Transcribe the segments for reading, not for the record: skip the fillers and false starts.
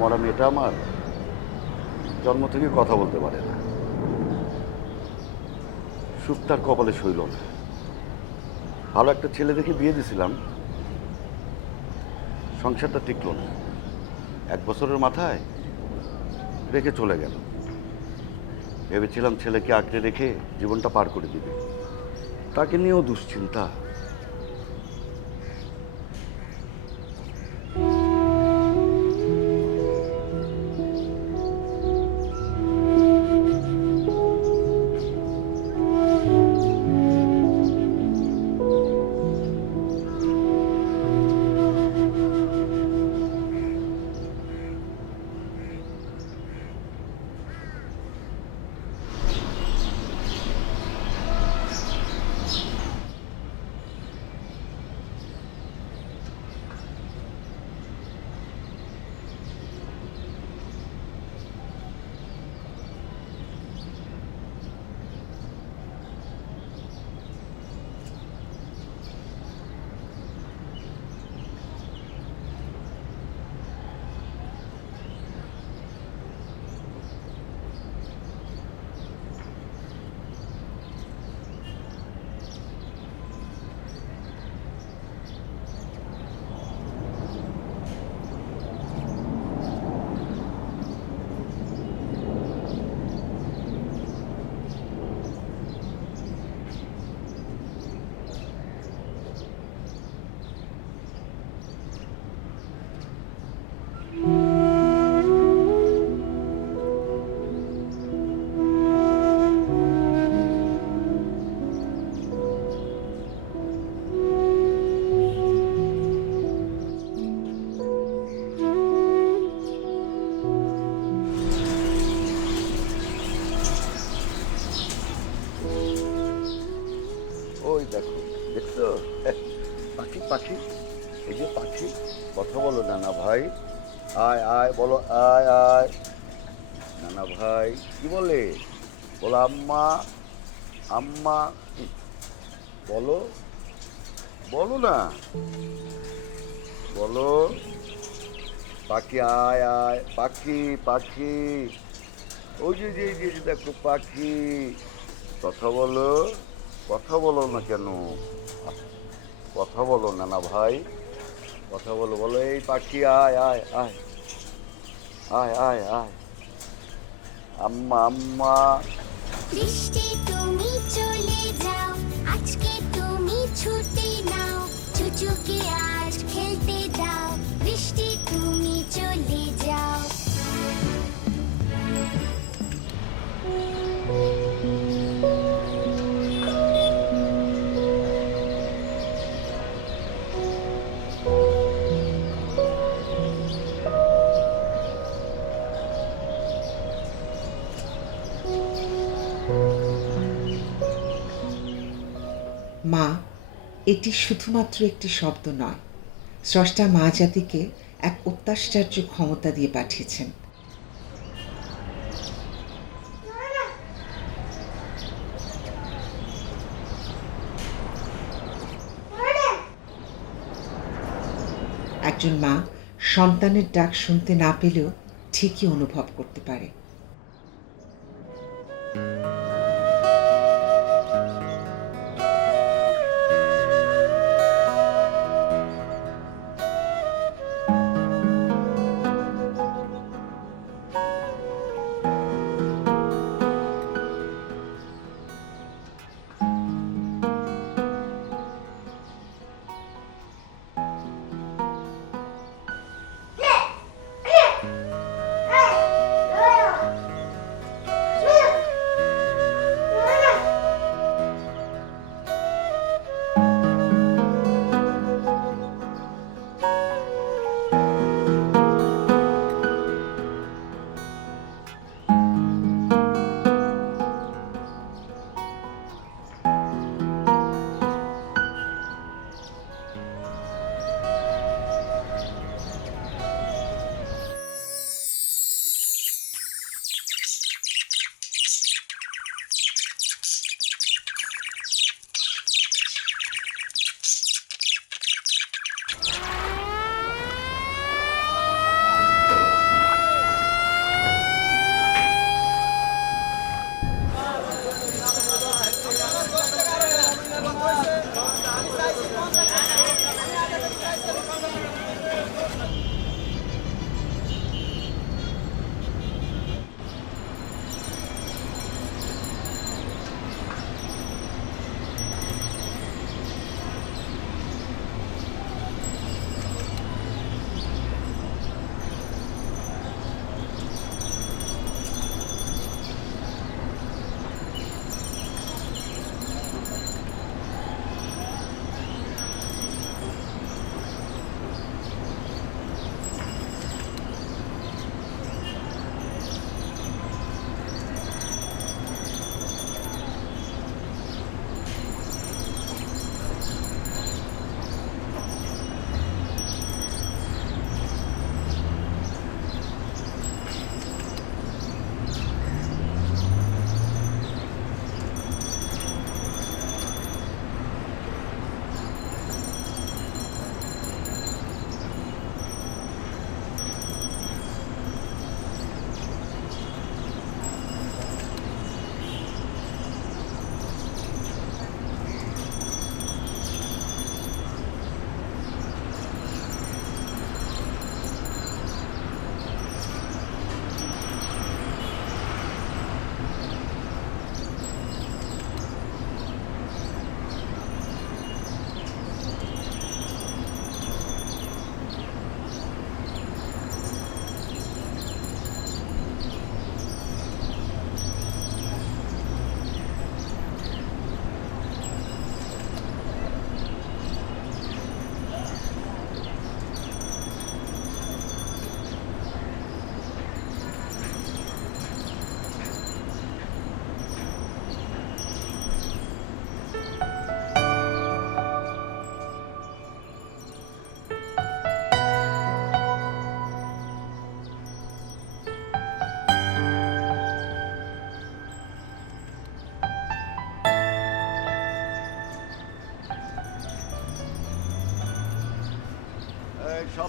মরা মেয়েটা আমার জন্ম থেকে কথা বলতে পারে না। সুখ তার কপালে সইল না। ভালো একটা ছেলে দেখে বিয়ে দিছিলাম, সংসারটা টিকলো না। 1 বছরের মাথায় রেখে চলে গেল। ভেবেছিলাম ছেলেকে আঁকড়ে রেখে জীবনটা পার করে দিবে, তাকে নিয়েও দুশ্চিন্তা। ওই দেখো, দেখছো? পাখি পাখি, এই যে পাখি। কথা বলো নানা ভাই। আয় আয়, বলো আয় আয়। নানা ভাই কি বলে? বলো আম্মা আম্মা। বলো, বলো না, বলো। পাখি আয় আয়, পাখি পাখি। ওই যে যে যে যে দেখো পাখি। কথা বলো, কথা বলো না কেন? কথা বলো নানা ভাই, কথা বলো। বলো এই পাখি আয় আয় আয়, আয় আয় আয়। আম্মা আম্মা। বৃষ্টি তুমি চলে যাও, আজকে তুমি ছুটি নাও, চুচুকে আজ খেলতে দাও, বৃষ্টি তুমি চলে যাও। মা, এটি শুধুমাত্র একটি শব্দ নয়, স্রষ্টা মা জাতিকে এক অত্যাশ্চর্য ক্ষমতা দিয়ে পাঠিয়েছেন। একজন মা সন্তানের ডাক শুনতে না পেলেও ঠিকই অনুভব করতে পারে।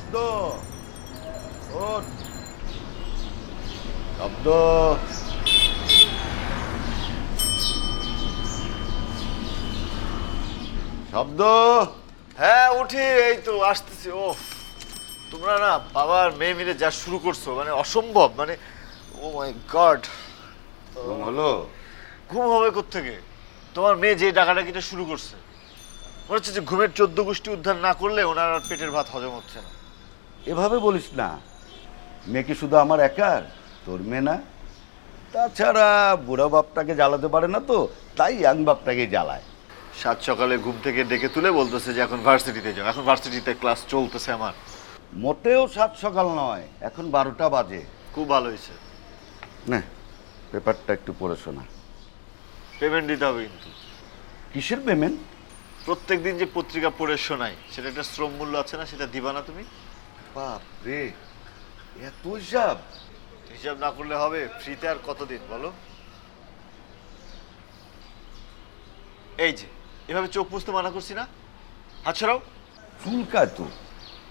শব্দ, ওঠ। শব্দ, শব্দ। হ্যাঁ উঠি, এই তো আসতেছি। ও তোমরা না বাবা আর মেয়ে মিলে যা শুরু করছো মানে অসম্ভব, মানে ও মাই গড। ঘুম হলো? ঘুম হবে কোত্থেকে? তোমার মেয়ে যে ডাকাডাকিটা শুরু করছে, মনে হচ্ছে যে ঘুমের 14 গোষ্ঠী উদ্ধার না করলে ওনার আর পেটের ভাত হজম হচ্ছে না। এভাবে বলিস না, মেয়ে কি শুধু আমার একার? তোর মেয়ে না? তাছাড়া বুড়া বাপটাকে জ্বালাতে পারে না তো, তাই ইয়াং বাপটাকে জ্বালায়। সাত সকালে ঘুম থেকে ডেকে তুলে বলতেছে যে এখন ভার্সিটিতে যাও। এখন ভার্সিটিতে ক্লাস চলতেছে আমার। মোটেও 7 সকাল নয়, এখন 12টা বাজে। খুব ভালো হয়েছে। না, পেপারটা একটু পড়ে শোনা। পেমেন্ট দিতে হবে কিন্তু। কিসের পেমেন্ট? প্রত্যেক দিন যে পত্রিকা পড়ে শোনাই, সেটা একটা শ্রম মূল্য আছে না, সেটা দিবা না তুমি? বাপ রে, এত হিসাব! হিসাব না করলে হবে? ফ্রিতে আর কতদিন বলো? এই যে এভাবে চোখ মুছতে মানা করছি না, হাত ছড়াও। চুলকায় তো।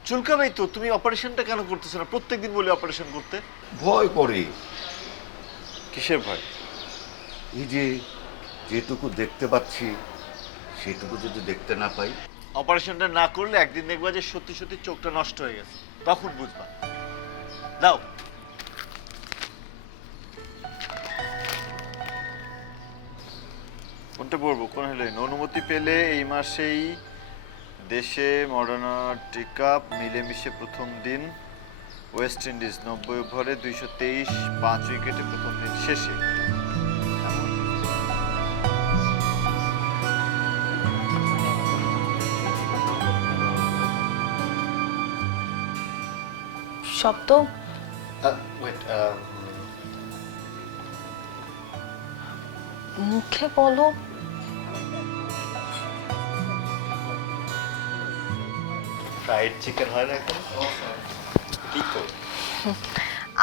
চুলকাবেই তো। তুমি অপারেশনটা কেন করতেছো না? প্রত্যেকদিন বলি অপারেশন করতে। ভয় করে। কিসের ভয়? এই যে যেটুকু দেখতে পাচ্ছি সেটুকু যদি দেখতে না পাই। অপারেশনটা না করলে একদিন দেখবা যে সত্যি সত্যি চোখটা নষ্ট হয়ে গেছে, তখন বুঝবা। দাও। কোনটা পড়বো? কোন হেলাইন? অনুমতি পেলে এই মাসেই দেশে মডার্না টিকাপ মিলেমিশে প্রথম দিন। ওয়েস্ট ইন্ডিজ 90 ওভারে 223, 5 উইকেটে প্রথম দিন শেষে। শব্দ মুখে বলো। ফ্রাইড চিকেন হয় না এখন? কি তো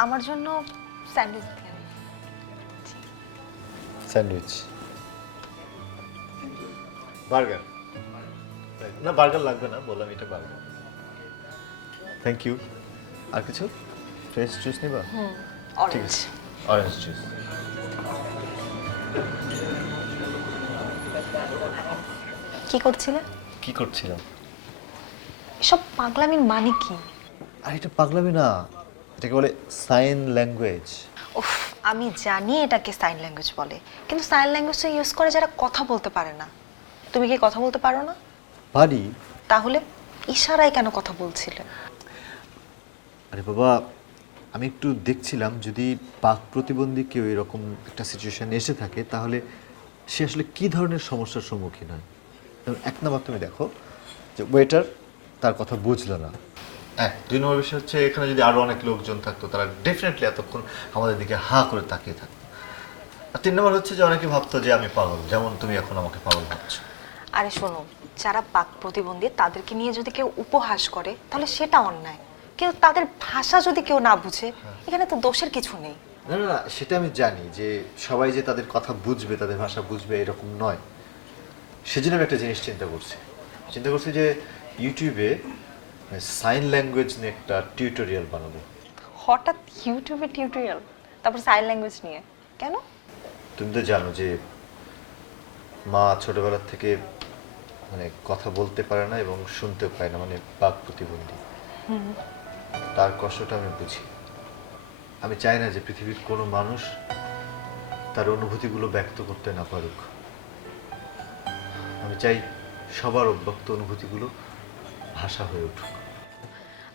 আমার জন্য স্যান্ডউইচ দিন। Sandwich, burger. না বার্গার লাগবে না, বললাম এটা বার্গার। Thank you. আর কিছু? ফ্রেশ জুস নিবা? অরেঞ্জ। Orange juice. কি করছিলে? কি করছিলাম? এসব পাগলামির মানে কি? আর এটা পাগলামি না, এটাকে বলে সাইন ল্যাঙ্গুয়েজ। উফ, আমি জানি এটাকে সাইন ল্যাঙ্গুয়েজ বলে, কিন্তু সাইন ল্যাঙ্গুয়েজটা ইউজ করে যারা কথা বলতে পারে না। তুমি কি কথা বলতে পারো না? পারি। তাহলে ইশারায় কেন কথা বলছিলে? আরে বাবা, আমি একটু দেখছিলাম যদি বাক প্রতিবন্ধী কেউ এরকম একটা সিচুয়েশনে এসে থাকে তাহলে সে আসলে কি ধরনের সমস্যার সম্মুখীন হয়। যেমন এক নম্বর তুমি দেখো যে ওয়েটার তার কথা বুঝলো না। হ্যাঁ, 2 নম্বর বিষয় হচ্ছে এখানে যদি আরো অনেক লোকজন থাকতো তারা ডেফিনেটলি এতক্ষণ আমাদের দিকে হা করে তাকিয়ে থাকতো। আর 3 নম্বর হচ্ছে যে অনেকে ভাবতো যে আমি পাগল, যেমন তুমি এখন আমাকে পাগল ভাবছো। আরে শোনো, যারা বাক প্রতিবন্ধী তাদেরকে নিয়ে যদি কেউ উপহাস করে তাহলে সেটা অন্যায়। কিন্তু তাদের ভাষা যদি কেউ না বুঝে, এখানে তো দোষের কিছু নেই। না না না, সেটা আমি জানি যে সবাই যে তাদের কথা বুঝবে, তাদের ভাষা বুঝবে এরকম নয়। সেজন্য আমি একটা জিনিস চিন্তা করছি যে ইউটিউবে সাইন ল্যাঙ্গুয়েজ নিয়ে একটা টিউটোরিয়াল বানাবো। হঠাৎ ইউটিউবে টিউটোরিয়াল, তারপর সাইন ল্যাঙ্গুয়েজ নিয়ে কেন? তুমি তো জানো যে মা ছোটবেলা থেকে মানে কথা বলতে পারে না এবং শুনতেও পায় না, মানে বাক প্রতিবন্ধী। তার কষ্টটা আমি বুঝি। আমি চাই না যে পৃথিবীর কোনো মানুষ তার অনুভূতিগুলো ব্যক্ত করতে না পারুক। আমি চাই সবার অব্যক্ত অনুভূতিগুলো ভাষা হয়ে উঠুক।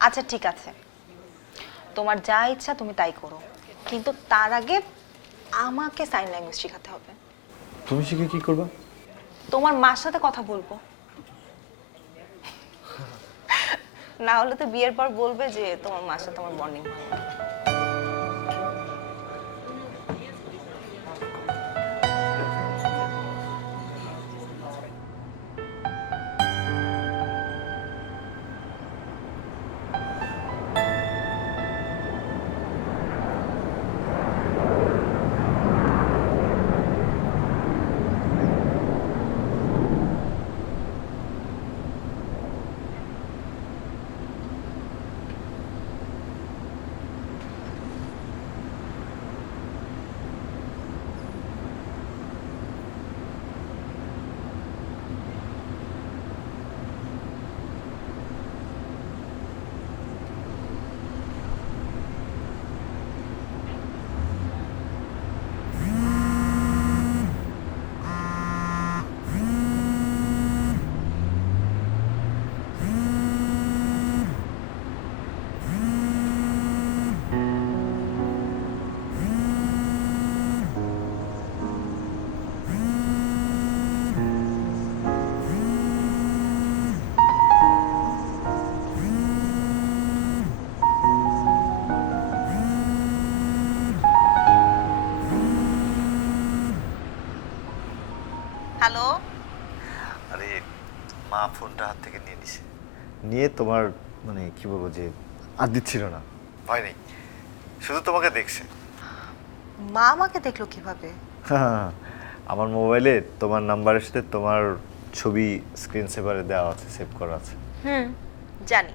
আচ্ছা ঠিক আছে, তোমার যা ইচ্ছা তুমি তাই করো, কিন্তু তার আগে আমাকে সাইন ল্যাঙ্গুয়েজ শেখাতে হবে। তুমি শিখে কি করবা? তোমার মার সাথে কথা বলবো। না হলে তো বিয়ের পর বলবে যে তোমার মার সাথে তোমার বন্ডিং ভালো না। হ্যালো। আরে মা ফোনটা হাত থেকে নিয়ে নিছে, নিয়ে তোমার মানে কি বলবো যে আর দিচ্ছিল না, ভয় নেই, শুধু তোমাকে দেখছে। মা আমাকে দেখলো কিভাবে? আমার মোবাইলে তোমার নাম্বারের সাথে তোমার ছবি স্ক্রিন সেভারে দেওয়া আছে, সেভ করা আছে। জানি।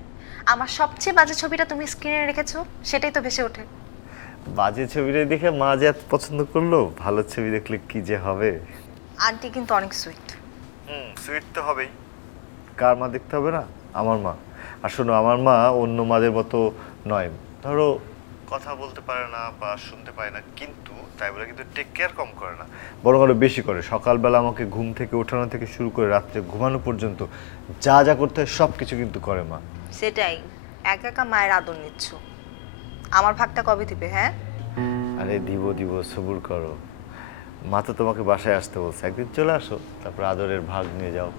আমার সবচেয়ে বাজে ছবিটা তুমি স্ক্রিনে রেখেছো, সেটাই তো ভেসে ওঠে। বাজে ছবিটা দেখে মা যে এত পছন্দ করলো, ভালো ছবি দেখলে কি যে হবে। আন্টি কিন্তু অনেক সুইট। সুইট তো হবেই, কার মা দেখতে হবে না? আমার মা। আর শোনো, আমার মা অন্য মাদের মতো নয়। ধরো কথা বলতে পারে না বা শুনতে পায় না, কিন্তু তাই বলে কিন্তু টেক কেয়ার কম করে না, বরং আরো বেশি করে। সকালবেলা আমাকে ঘুম থেকে ওঠানো থেকে শুরু করে রাত্রে ঘুমানো পর্যন্ত যা যা করতে হয় সব কিছু কিন্তু করে মা। সেটাই, একা একা মায়ের আদর নিচ্ছ। আমার ভাগটা কবে দিবে? হ্যাঁ, আরে দিব দিব, সবুর করো। মা তো তোমাকে বাসায় আসতে বলছে, একদিন চলে আসো, তারপর আদরের ভাগ নিয়ে যাও।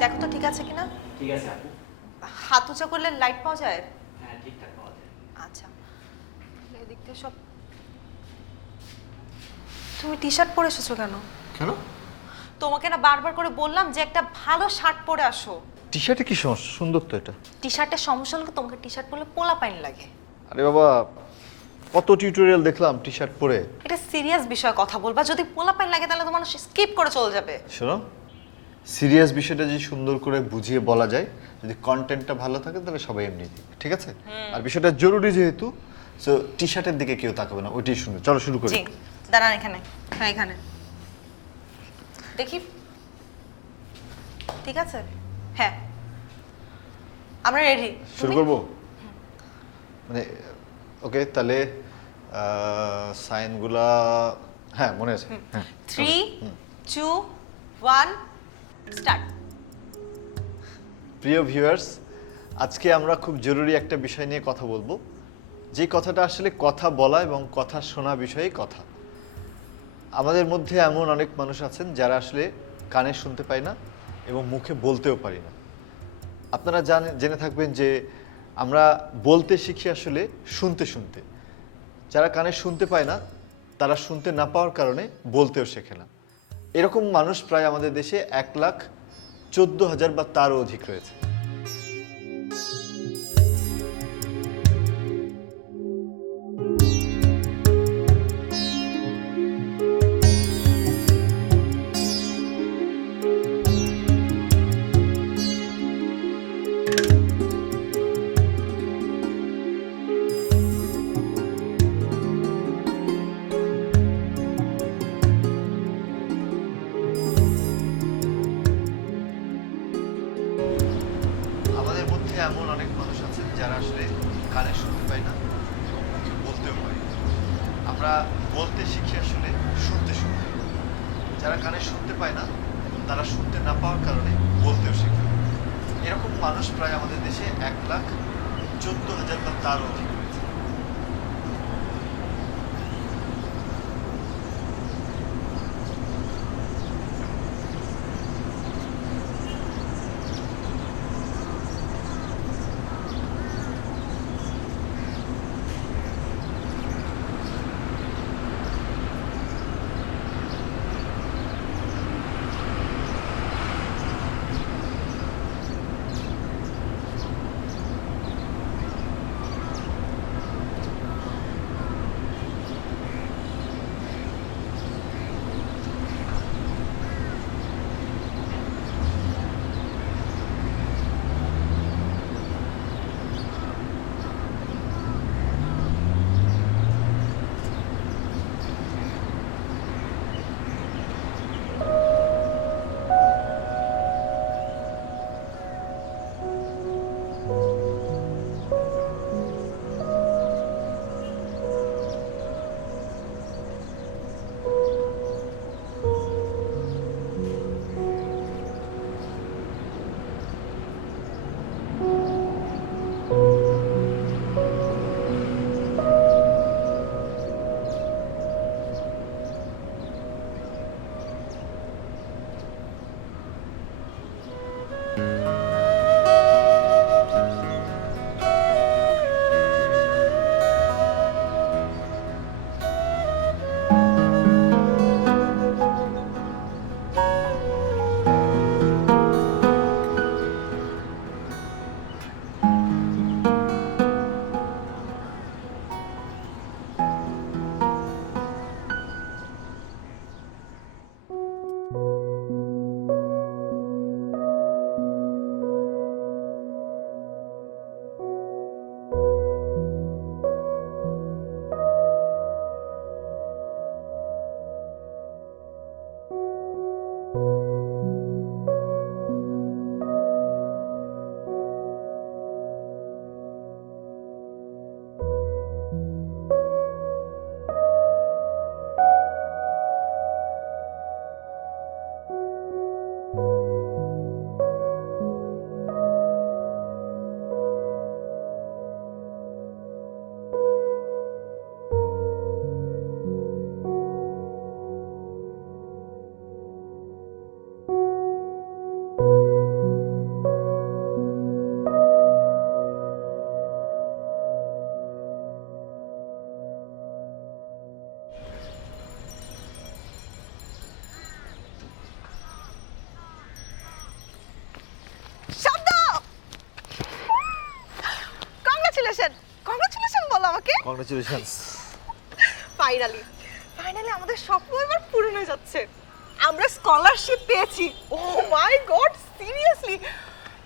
দেখো তো ঠিক আছে কিনা। ঠিক আছে আপু। হাত উঁচা করলে লাইট পাওয়া যায়? হ্যাঁ ঠিকঠাক পাওয়া যায়। আচ্ছা, এদিক থেকে সব। তুমি টি শার্ট পরে এসেছো কেন? কেন? তোমাকে না বারবার করে বললাম যে একটা ভালো শার্ট পরে আসো। টি শার্টে কি সমস্যা? সুন্দর তো এটা। টি শার্টের সমস্যা হলো তোমাকে টি শার্ট পরলে পোলা পাইন লাগে। আরে বাবা, কত টিউটোরিয়াল দেখলাম টি শার্ট পরে। এটা সিরিয়াস বিষয়ে কথা বলবা, যদি পোলা পাইন লাগে তাহলে তো মানুষ স্কিপ করে চলে যাবে। শোনো, সিরিয়াস বিষয়টা যদি সুন্দর করে বুঝিয়ে বলা যায়, যদি কন্টেন্টটা ভালো থাকে তাহলে সবাই এমনি দেখবে, ঠিক আছে? আর বিষয়টা জরুরি যেহেতু, সো টি শার্টের দিকে কেউ তাকাবে না, ওইটাই শুনো। চলো শুরু করি। জি, দাঁড়ান এখানে। হ্যাঁ এখানে দেখি। ঠিক আছে, হ্যাঁ আমরা রেডি। শুরু করবো মানে? ওকে, তাহলে সাইনগুলা হ্যাঁ মনে আছে। হ্যাঁ, 3 2 1 স্টার্ট। প্রিয় ভিউয়ার্স, আজকে আমরা খুব জরুরি একটা বিষয় নিয়ে কথা বলবো, যে কথাটা আসলে কথা বলা এবং কথা শোনা বিষয়ে কথা। আমাদের মধ্যে এমন অনেক মানুষ আছেন যারা আসলে কানে শুনতে পায় না এবং মুখে বলতেও পারি না। আপনারা জেনে থাকবেন যে আমরা বলতে শিখি আসলে শুনতে শুনতে। যারা কানে শুনতে পায় না, তারা শুনতে না পাওয়ার কারণে বলতেও শেখে না। এরকম মানুষ প্রায় আমাদের দেশে 1,14,000 বা তারও অধিক রয়েছে। আমাদের মধ্যে এমন অনেক মানুষ আছেন যারা আসলে কানে শুনতে পায় না এবং মুখে বলতেও পারে না। আমরা বলতে শিখি আসলে শুনতে শুনতে। যারা কানে শুনতে পায় না, তারা শুনতে না পাওয়ার কারণে বলতেও শেখে। এরকম মানুষ প্রায় আমাদের দেশে 1,14,000 বা তারও অধিক রয়েছে। কংগ্রেচুলেশনস। ফাইনালি ফাইনালি আমাদের স্বপ্ন এবার পূরণ হয়ে যাচ্ছে। আমরা স্কলারশিপ পেয়েছি। ও মাই গড, সিরিয়াসলি!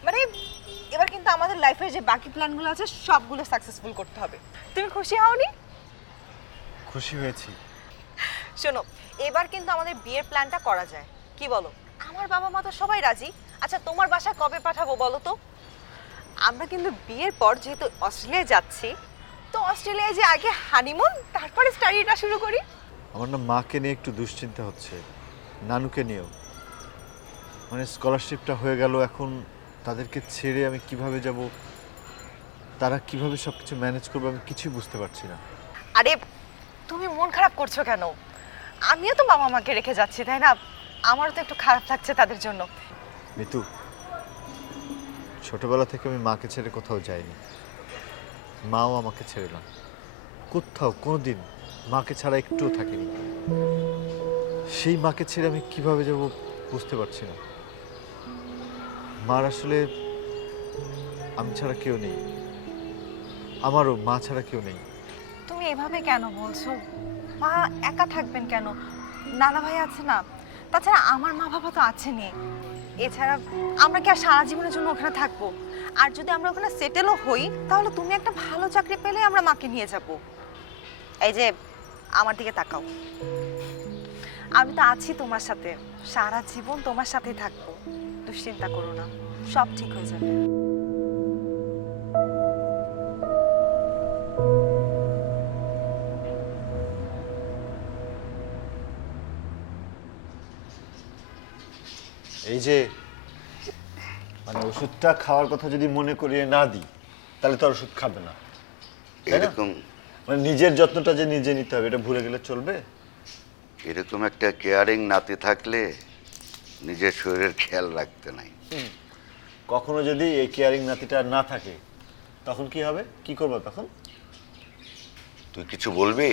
মানে এবার কিন্তু আমাদের লাইফের যে বাকি প্ল্যানগুলো আছে সবগুলো সাকসেসফুল করতে হবে। তুমি খুশি হওনি? খুশি হয়েছি। শোনো, এবার কিন্তু আমাদের বিয়ের প্ল্যানটা করা যায়, কি বলো? আমার বাবা মা তো সবাই রাজি। আচ্ছা, তোমার বাসায় কবে পাঠাবো বলো তো? আমরা কিন্তু বিয়ের পর যেহেতু অস্ট্রেলিয়ায় যাচ্ছি, তো অস্ট্রেলিয়ায় যে আগে হানিমুন, তারপরে স্টাডিটা শুরু করি। আমার না মাকে নিয়ে একটু দুশ্চিন্তা হচ্ছে, নানুকে নিয়েও। মানে স্কলারশিপটা হয়ে গেল, এখন তাদেরকে ছেড়ে আমি কিভাবে যাব, তারা কিভাবে সব কিছু ম্যানেজ করবে, আমি কিছুই বুঝতে পারছি না। আরে তুমি মন খারাপ করছো কেন? আমিও তো বাবা মাকে রেখে যাচ্ছি, তাই না? আমারও তো একটু খারাপ লাগছে তাদের জন্য। মিতু, ছোটবেলা থেকে আমি মাকে ছেড়ে কোথাও যাইনি, মাও আমাকে ছেড়ে না, কোথাও কোনোদিন মাকে ছাড়া একটুও থাকিনি। সেই মাকে ছেড়ে আমি কিভাবে যাব বুঝতে পারছি না। মার আসলে আমি ছাড়া কেউ নেই, আমারও মা ছাড়া কেউ নেই। তুমি এভাবে কেন বলছো? মা একা থাকবেন কেন? নানা ভাই আছে না? তাছাড়া আমার মা বাবা তো আছেনই। এছাড়া আমরা কি আর সারা জীবনের জন্য ওখানে থাকবো? আর যদি আমরা ওখানে সেটেলও হই, তাহলে তুমি একটা ভালো চাকরি পেলে আমরা মাকে নিয়ে যাব। এই যে আমার দিকে তাকাও, আমি তো আছি তোমার সাথে, সারা জীবন তোমার সাথেই থাকবো। দুশ্চিন্তা করো না, সব ঠিক হয়ে যাবে। এই যে মানে ওষুধটা খাওয়ার কথা যদি মনে করিয়ে না দিই, তাহলে তো আর ওষুধ খাবে না। তাই না? এরকম মানে নিজের যত্নটা যে নিজে নিতে হবে, এটা ভুলে গেলে চলবে? এরকম একটা কেয়ারিং নাতি থাকলে নিজের শরীরের খেয়াল রাখতে নাই। কখনো যদি এই কেয়ারিং নাতিটা আর না থাকে, তখন কি হবে? কি করবো তখন? তুই কিছু বলবি?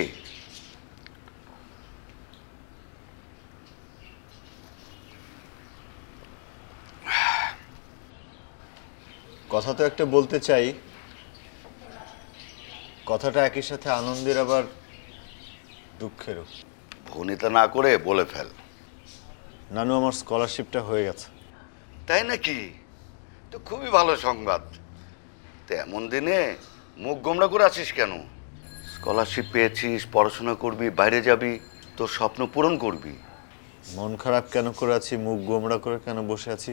কথা তো একটা বলতে চাই, কথাটা একই সাথে আনন্দের আবার দুঃখেরও। ভনিতা না করে বলে ফেল। নানু, আমার স্কলারশিপটা হয়ে গেছে। তাই নাকি? তো খুবই ভালো সংবাদ। তো এমন দিনে মুখ গোমড়া করে আছিস কেন? স্কলারশিপ পেয়েছিস, পড়াশোনা করবি, বাইরে যাবি, তোর স্বপ্ন পূরণ করবি। মন খারাপ কেন করে আছি, মুখ গোমড়া করে কেন বসে আছি,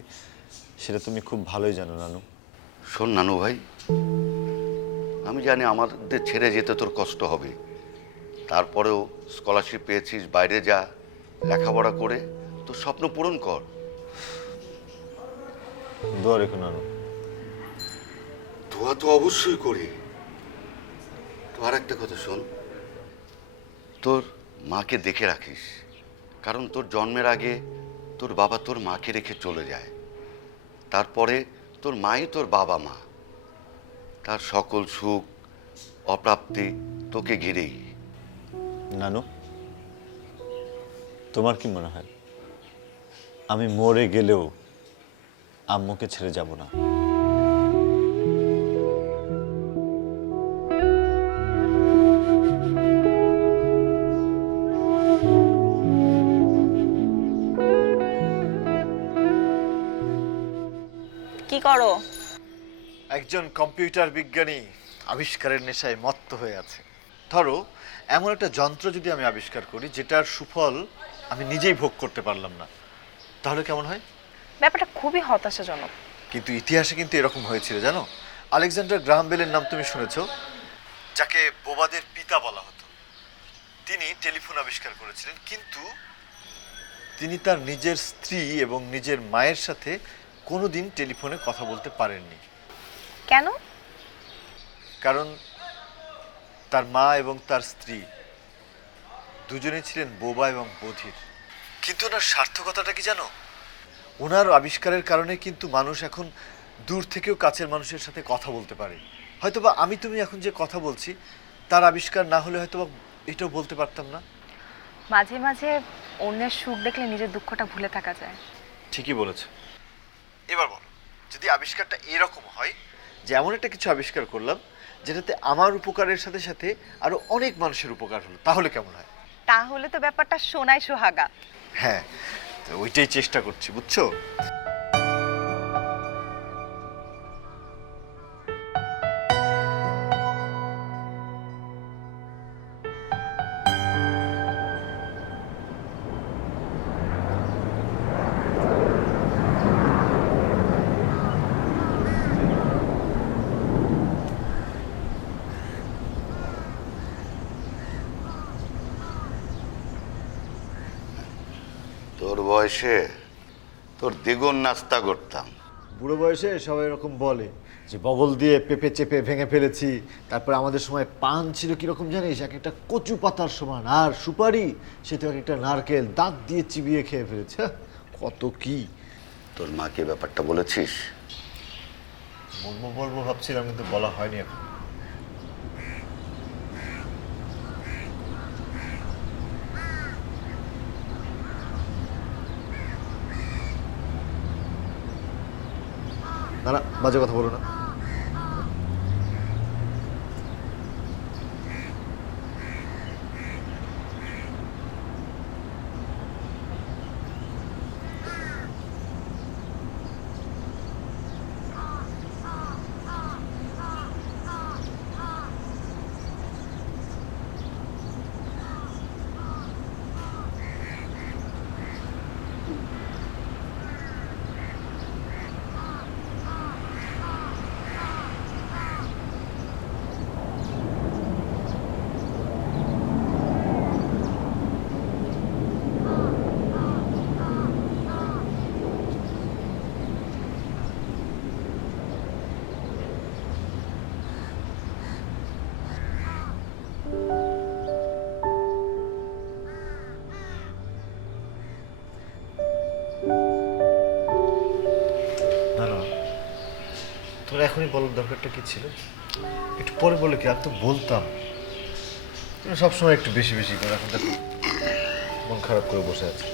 সেটা তুমি খুব ভালোই জানো নানু। শোন নানু ভাই, আমি জানি আমাদের ছেড়ে যেতে তোর কষ্ট হবে, তারপরেও স্কলারশিপ পেয়েছিস, বাইরে যা, লেখাপড়া করে তোর স্বপ্ন পূরণ কর। দোয়া রেখো নানু। দোয়া তো অবশ্যই করি। তো আর একটা কথা শোন, তোর মাকে দেখে রাখিস, কারণ তোর জন্মের আগে তোর বাবা তোর মাকে রেখে চলে যায়, তারপরে তোর মাই তোর বাবা মা। তার সকল সুখ অপ্রাপ্তি তোকে ঘিরেই। নানু, তোমার কি মনে হয় আমি মরে গেলেও আম্মুকে ছেড়ে যাব না? কি করো? একজন কম্পিউটার বিজ্ঞানী আবিষ্কারের নেশায় মত্ত হয়ে আছে। ধরো, এমন একটা যন্ত্র যদি আমি আবিষ্কার করি যেটার সুফল আমি নিজেই ভোগ করতে পারলাম না, তাহলে কেমন হয়? ব্যাপারটা খুবই হতাশাজনক। কিন্তু ইতিহাসে কিন্তু এরকম হয়েছিল, জানো? আলেকজান্ডার গ্রাহাম বেলের নাম তুমি শুনেছো, যাকে বোবাদের পিতা বলা হতো। তিনি টেলিফোন আবিষ্কার করেছিলেন, কিন্তু তিনি তার নিজের স্ত্রী এবং নিজের মায়ের সাথে কোনোদিন টেলিফোনে কথা বলতে পারেননি। কেন? কারণ তার মা এবং তার স্ত্রী দুজনেই ছিলেন বোবা এবং বধির। কিন্তু ওনার সার্থকতাটা কি জানো? ওনার আবিষ্কারের কারণে কিন্তু মানুষ এখন দূর থেকেও কাছের মানুষের সাথে কথা বলতে পারে। হয়তোবা আমি তুমি এখন যে কথা বলছি, তার আবিষ্কার না হলে হয়তোবা এটাও বলতে পারতাম না। মাঝে মাঝে অন্যের সুখ দেখলে নিজের দুঃখটা ভুলে থাকা যায়। ঠিকই বলেছে। এবার বলো, যদি আবিষ্কারটা এরকম হয় যে এমন একটা কিছু আবিষ্কার করলাম যেটাতে আমার উপকারের সাথে সাথে আরো অনেক মানুষের উপকার হলো, তাহলে কেমন হয়? তাহলে তো ব্যাপারটা সোনায় সোহাগা। হ্যাঁ, তো ওইটাই চেষ্টা করছি, বুঝছো? তোর বয়সে তোর দ্বিগুণ নাস্তা করতাম। বুড়ো বয়সে সবাই এরকম বলে যে বগল দিয়ে পেঁপে চেপে ভেঙে ফেলেছি। তারপর আমাদের সময় পান ছিল কিরকম জানিস, এক একটা কচু পাতার সমান, আর সুপারি সে তো এক একটা নারকেল দাঁত দিয়ে চিবিয়ে খেয়ে ফেলেছে। হ্যাঁ, কত কি। তোর মাকে ব্যাপারটা বলেছিস? বলবো বলবো ভাবছিলাম, কিন্তু বলা হয়নি এখন। না না, বাজে কথা বলো না। না না, তোর এখনই বলার দরকারটা কি ছিল? একটু পরে বলে কি, আর তো বলতাম। তোরা সবসময় একটু বেশি বেশি করে, এখন দেখো মন খারাপ করে বসে আছে।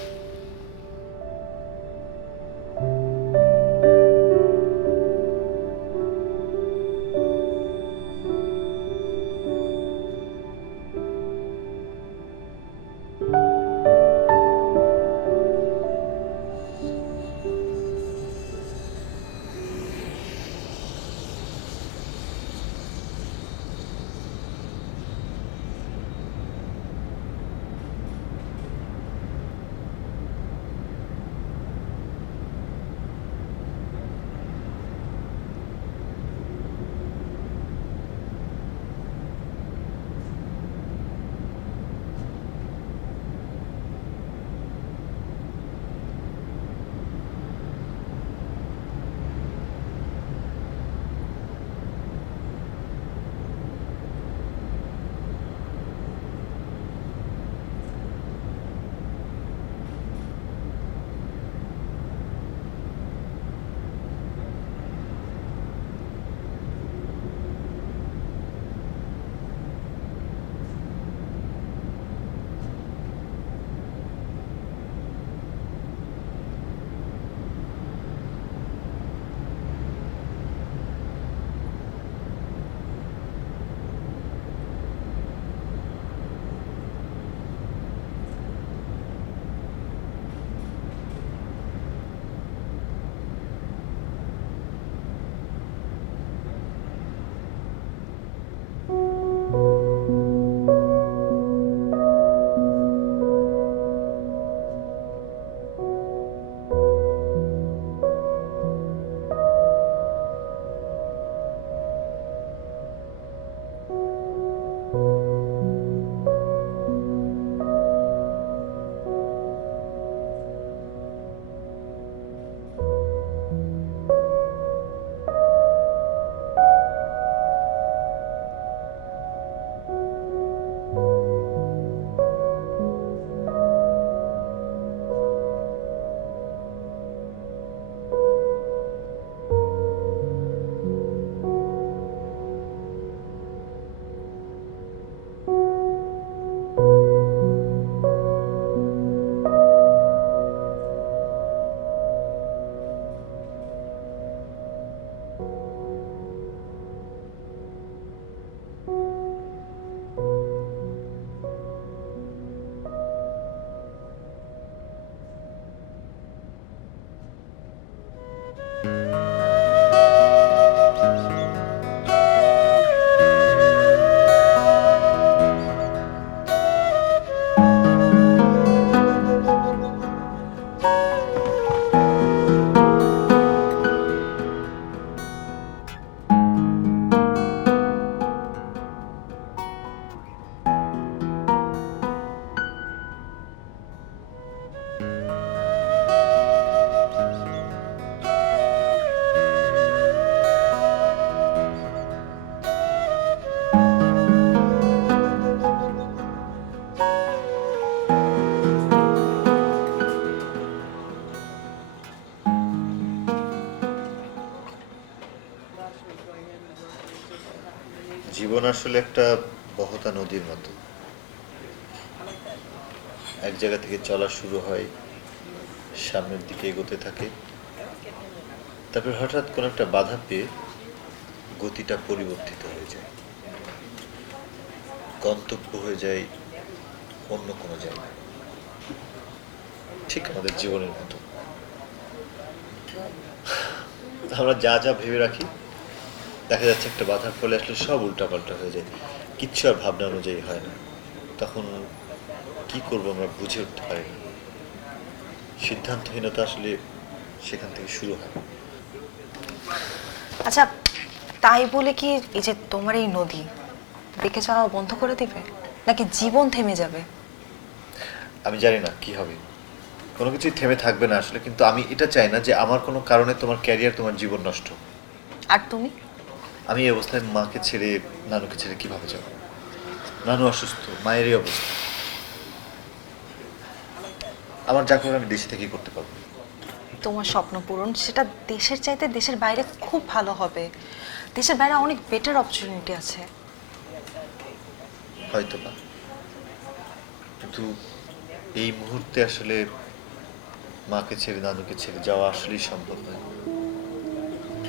জীবন আসলে একটা বহতা নদীর মতো। এক জায়গা থেকে চলা শুরু হয়, সামনের দিকে এগোতে থাকে, তারপর হঠাৎ কোনো একটা বাধা পেয়ে গতিটা পরিবর্তিত হয়ে যায়, গন্তব্য হয়ে যায় অন্য কোনো জায়গায়। ঠিক আমাদের জীবনের মতো, আমরা যা যা ভেবে রাখি দেখা যাচ্ছে একটা বাধার ফলে আসলে সব উল্টাপাল্টা হয়ে যায়, কিচ্ছু আর ভাবনা অনুযায়ী হয় না। তখন কি করব আমরা বুঝে উঠতে পারি না। সিদ্ধান্তহীনতা আসলে সেখান থেকে শুরু হয়। আচ্ছা, তাই বলে কি এই যে তোমার এই নদী দেখে যাওয়া বন্ধ করে দিবে, নাকি জীবন থেমে যাবে? আমি জানি না কি হবে, কোনো কিছুই থেমে থাকবে না আসলে, কিন্তু আমি এটা চাই না যে আমার কোনো কারণে তোমার ক্যারিয়ার, তোমার জীবন নষ্ট। আর তুমি? আমি এই অবস্থায় মাকে ছেড়ে, নানুকে ছেড়ে কিভাবে যাব? নানু অসুস্থ, মায়েরই অবস্থা। আমার যা করার আমি দেশে থেকেই করতে পারবো। তোমার স্বপ্ন পূরণ সেটা দেশের চাইতে দেশের বাইরে খুব ভালো হবে। দেশের বাইরে অনেক বেটার অপরচুনিটি আছে। হয়তো বা, কিন্তু এই মুহূর্তে আসলে মাকে ছেড়ে, নানুকে ছেড়ে যাওয়া আসলেই সম্ভব নয়।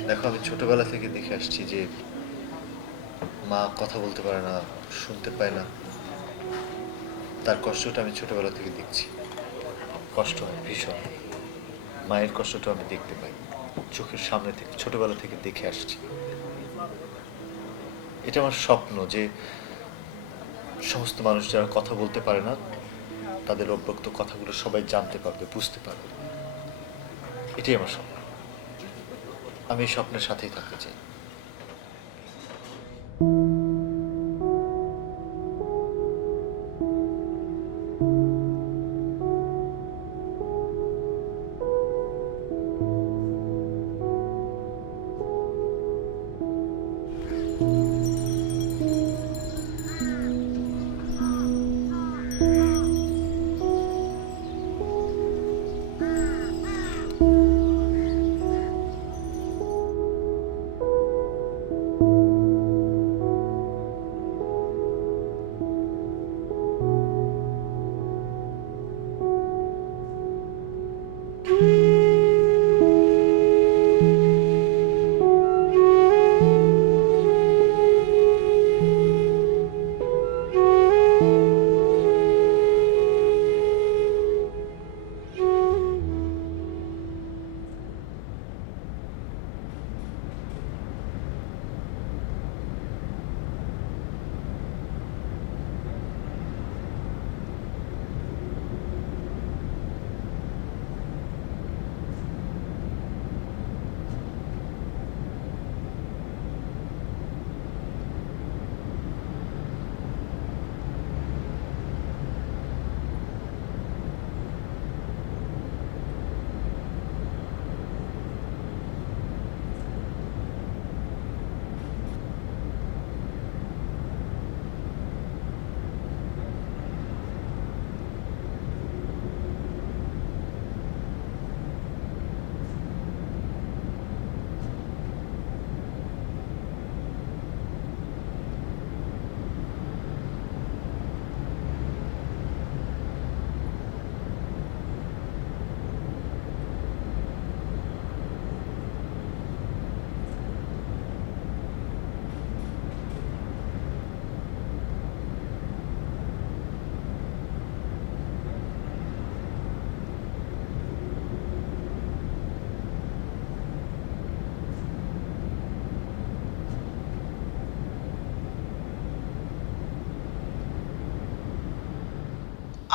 দেখো, আমি ছোটবেলা থেকে দেখে আসছি যে মা কথা বলতে পারে না, শুনতে পায় না। তার কষ্টটা আমি ছোটবেলা থেকে দেখছি। কষ্ট হয় ভীষণ। মায়ের কষ্টটা আমি দেখতে পাই চোখের সামনে থেকে, ছোটবেলা থেকে দেখে আসছি। এটা আমার স্বপ্ন যে সমস্ত মানুষ যারা কথা বলতে পারে না, তাদের অব্যক্ত কথাগুলো সবাই জানতে পারবে, বুঝতে পারবে। এটাই আমার স্বপ্ন। আমি এই স্বপ্নের সাথেই থাকতে চাই।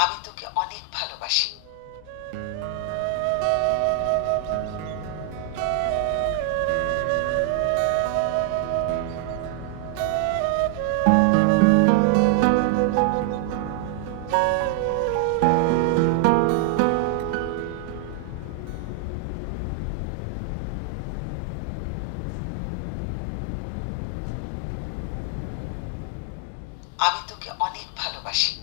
আমি তোকে অনেক ভালোবাসি। আমি তোকে অনেক ভালোবাসি।